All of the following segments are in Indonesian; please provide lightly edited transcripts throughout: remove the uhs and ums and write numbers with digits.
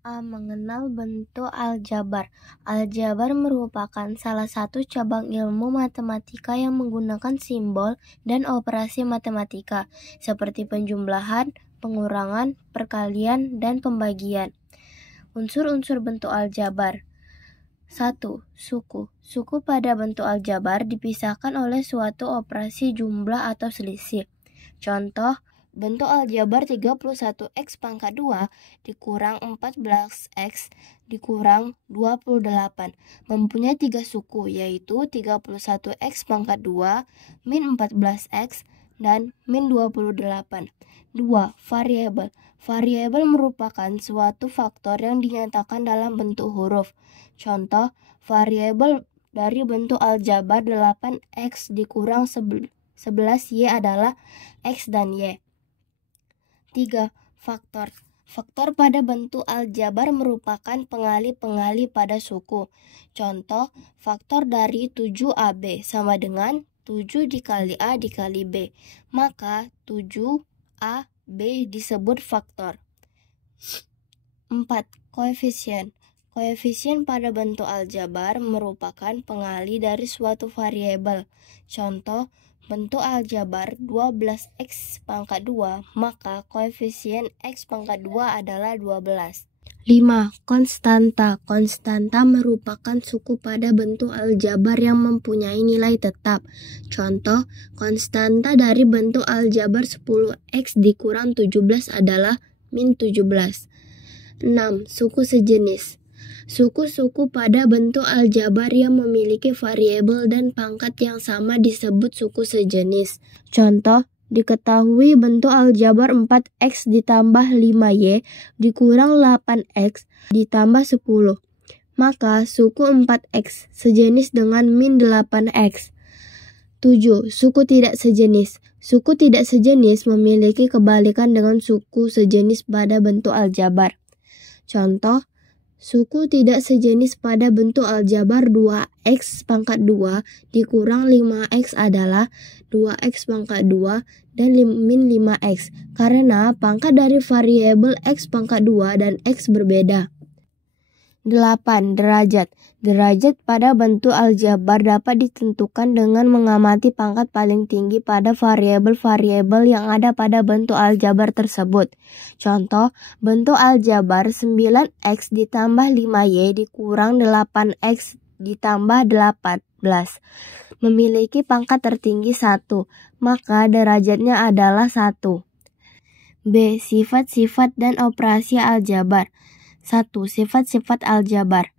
A. Mengenal bentuk aljabar. Aljabar merupakan salah satu cabang ilmu matematika yang menggunakan simbol dan operasi matematika, seperti penjumlahan, pengurangan, perkalian, dan pembagian. Unsur-unsur bentuk aljabar. 1. Suku. Suku pada bentuk aljabar dipisahkan oleh suatu operasi jumlah atau selisih. Contoh, bentuk aljabar 31x pangkat 2 dikurang 14x dikurang 28 mempunyai 3 suku, yaitu 31x pangkat 2, min 14x, dan min 28. 2. Variabel. Variabel merupakan suatu faktor yang dinyatakan dalam bentuk huruf. Contoh, variabel dari bentuk aljabar 8x dikurang 11y adalah X dan Y. 3. Faktor. Faktor pada bentuk aljabar merupakan pengali-pengali pada suku. Contoh, faktor dari 7AB sama dengan 7 dikali A dikali B. Maka 7AB disebut faktor. 4. Koefisien. Koefisien pada bentuk aljabar merupakan pengali dari suatu variabel. Contoh, bentuk aljabar 12x pangkat 2, maka koefisien x pangkat 2 adalah 12. 5. Konstanta. Konstanta merupakan suku pada bentuk aljabar yang mempunyai nilai tetap. Contoh, konstanta dari bentuk aljabar 10x dikurang 17 adalah min 17. 6. Suku sejenis. Suku-suku pada bentuk aljabar yang memiliki variabel dan pangkat yang sama disebut suku sejenis. Contoh, diketahui bentuk aljabar 4x ditambah 5y dikurang 8x ditambah 10. Maka suku 4x sejenis dengan min 8x. 7. Suku tidak sejenis. Suku tidak sejenis memiliki kebalikan dengan suku sejenis pada bentuk aljabar. Contoh, suku tidak sejenis pada bentuk aljabar 2x pangkat 2 dikurang 5x adalah 2x pangkat 2 dan min 5x, karena pangkat dari variabel x pangkat 2 dan x berbeda. 8. Derajat. Derajat pada bentuk aljabar dapat ditentukan dengan mengamati pangkat paling tinggi pada variabel-variabel yang ada pada bentuk aljabar tersebut. Contoh, bentuk aljabar 9x ditambah 5y dikurang 8x ditambah 18 memiliki pangkat tertinggi 1, maka derajatnya adalah 1. B. Sifat-sifat dan operasi aljabar. 1. Sifat-sifat aljabar.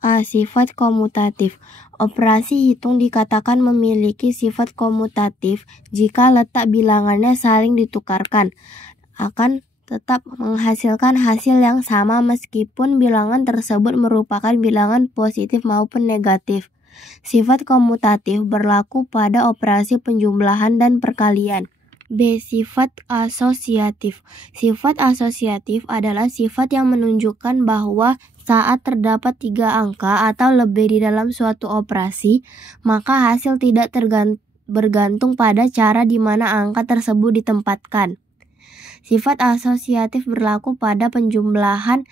A. Sifat komutatif. Operasi hitung dikatakan memiliki sifat komutatif jika letak bilangannya saling ditukarkan, akan tetap menghasilkan hasil yang sama meskipun bilangan tersebut merupakan bilangan positif maupun negatif. Sifat komutatif berlaku pada operasi penjumlahan dan perkalian. B. Sifat asosiatif. Sifat asosiatif adalah sifat yang menunjukkan bahwa saat terdapat 3 angka atau lebih di dalam suatu operasi, maka hasil tidak bergantung pada cara di mana angka tersebut ditempatkan. Sifat asosiatif berlaku pada penjumlahan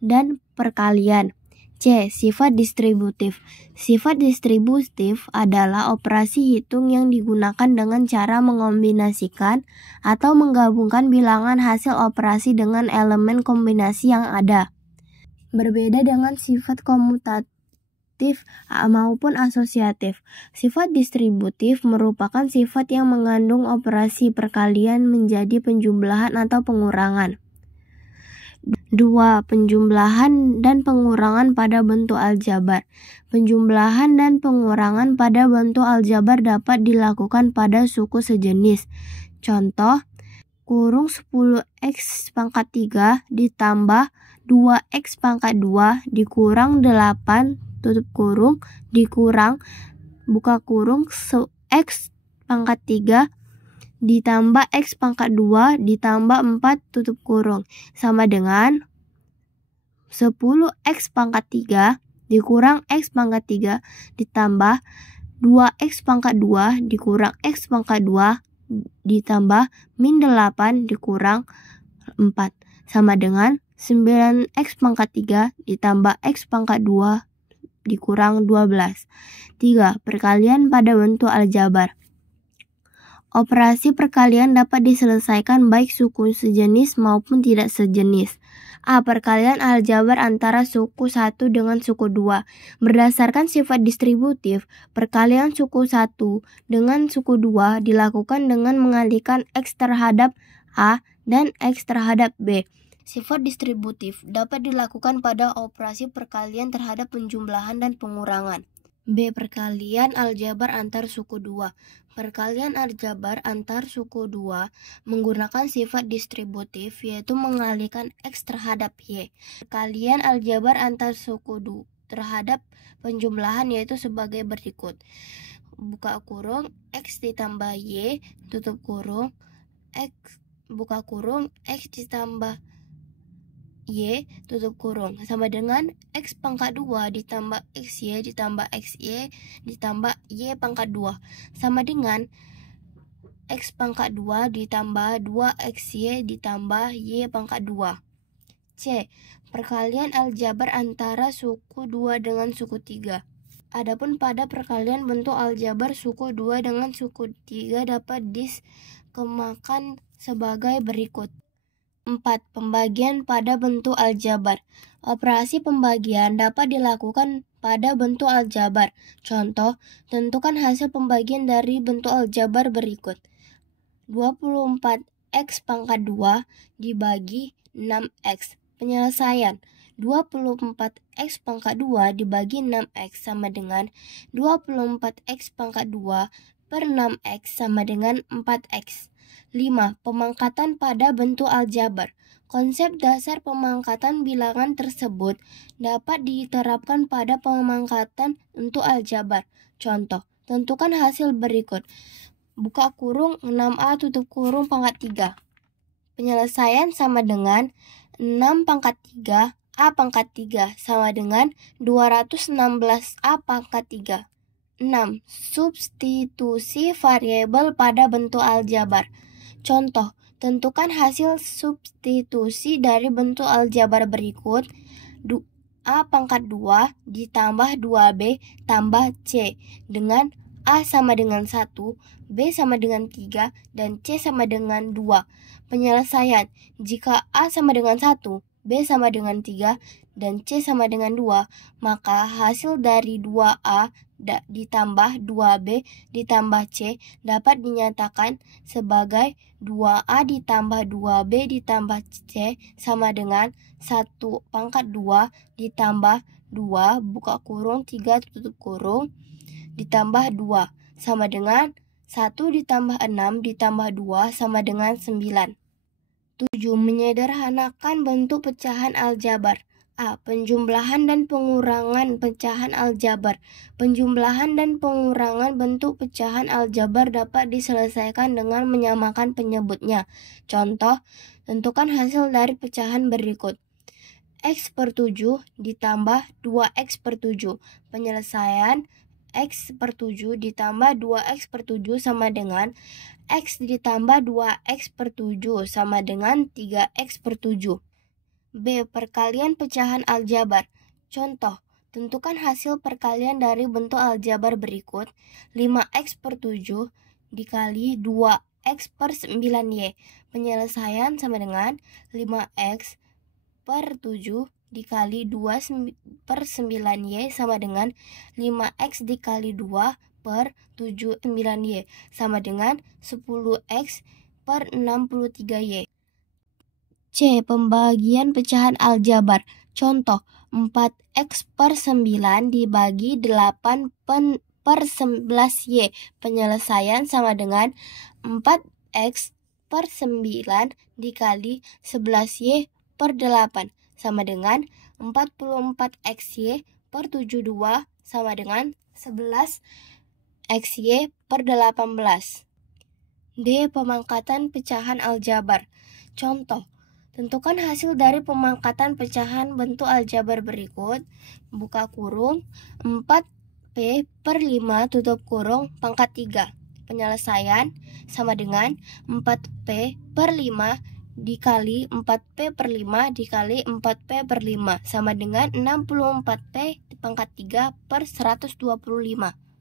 dan perkalian. C. Sifat distributif. Sifat distributif adalah operasi hitung yang digunakan dengan cara mengombinasikan atau menggabungkan bilangan hasil operasi dengan elemen kombinasi yang ada. Berbeda dengan sifat komutatif maupun asosiatif. Sifat distributif merupakan sifat yang mengandung operasi perkalian menjadi penjumlahan atau pengurangan. 2. Penjumlahan dan pengurangan pada bentuk aljabar. Penjumlahan dan pengurangan pada bentuk aljabar dapat dilakukan pada suku sejenis. Contoh, kurung 10x pangkat 3 ditambah 2x pangkat 2 dikurang 8 tutup kurung dikurang buka kurung x pangkat 3 ditambah x pangkat 2 ditambah 4 tutup kurung sama dengan 10x pangkat 3 dikurang x pangkat 3 ditambah 2x pangkat 2 dikurang x pangkat 2 ditambah min 8 dikurang 4 sama dengan 9x pangkat 3 ditambah x pangkat 2 dikurang 12. 3. Perkalian pada bentuk aljabar. Operasi perkalian dapat diselesaikan baik suku sejenis maupun tidak sejenis. A. Perkalian aljabar antara suku 1 dengan suku 2. Berdasarkan sifat distributif, perkalian suku 1 dengan suku 2 dilakukan dengan mengalihkan x terhadap A dan x terhadap B. Sifat distributif dapat dilakukan pada operasi perkalian terhadap penjumlahan dan pengurangan. B. Perkalian aljabar antar suku 2. Perkalian aljabar antar suku 2 menggunakan sifat distributif, yaitu mengalihkan x terhadap y. Perkalian aljabar antar suku 2 terhadap penjumlahan yaitu sebagai berikut. Buka kurung x ditambah y tutup kurung x buka kurung x ditambah y tutup kurung sama dengan x pangkat 2 ditambah xy ditambah xy ditambah y pangkat 2 sama dengan x pangkat 2 ditambah 2xy ditambah y pangkat 2. C. Perkalian aljabar antara suku 2 dengan suku 3. Adapun pada perkalian bentuk aljabar suku 2 dengan suku 3 dapat diskemakan sebagai berikut. 4. Pembagian pada bentuk aljabar. Operasi pembagian dapat dilakukan pada bentuk aljabar. Contoh, tentukan hasil pembagian dari bentuk aljabar berikut. 24x pangkat 2 dibagi 6x. Penyelesaian. 24x pangkat 2 dibagi 6x sama dengan 24x pangkat 2 per 6x sama dengan 4x. 5. Pemangkatan pada bentuk aljabar. Konsep dasar pemangkatan bilangan tersebut dapat diterapkan pada pemangkatan untuk aljabar. Contoh, tentukan hasil berikut. Buka kurung 6A tutup kurung pangkat 3. Penyelesaian sama dengan 6 pangkat 3 A pangkat 3 sama dengan 216A pangkat 3. 6. Substitusi variabel pada bentuk aljabar. Contoh, tentukan hasil substitusi dari bentuk aljabar berikut. A pangkat 2 ditambah 2B tambah C dengan A sama dengan 1, B sama dengan 3, dan C sama dengan 2. Penyelesaian. Jika A sama dengan 1, B sama dengan 3, dan C sama dengan 2, maka hasil dari 2A ditambah 2B ditambah C dapat dinyatakan sebagai 2A ditambah 2B ditambah C sama dengan 1 pangkat 2 ditambah 2 buka kurung 3 tutup kurung ditambah 2 sama dengan 1 ditambah 6 ditambah 2 sama dengan 9. 7. Menyederhanakan bentuk pecahan aljabar. A. Penjumlahan dan pengurangan pecahan aljabar. Penjumlahan dan pengurangan bentuk pecahan aljabar dapat diselesaikan dengan menyamakan penyebutnya. Contoh, tentukan hasil dari pecahan berikut. X per 7 ditambah 2X per 7. Penyelesaian X per 7 ditambah 2X per 7 sama dengan X ditambah 2X per 7 sama dengan 3X per 7. B. Perkalian pecahan aljabar. Contoh, tentukan hasil perkalian dari bentuk aljabar berikut. 5X per 7 dikali 2X per 9Y. Penyelesaian sama dengan 5X per 7 dikali 2 per 9Y sama dengan 5X dikali 2 per 7 9Y sama dengan 10X per 63Y. C. Pembagian pecahan aljabar. Contoh, 4X per 9 dibagi 8 per 11Y. Penyelesaian sama dengan 4X per 9 dikali 11Y per 8 sama dengan 44XY per 72 sama dengan 11XY per 18. D. Pemangkatan pecahan aljabar. Contoh, tentukan hasil dari pemangkatan pecahan bentuk aljabar berikut. Buka kurung 4P per 5 tutup kurung pangkat 3. Penyelesaian sama dengan 4P per 5 dikali 4P/5 dikali 4P/5 sama dengan 64P pangkat 3 per 125.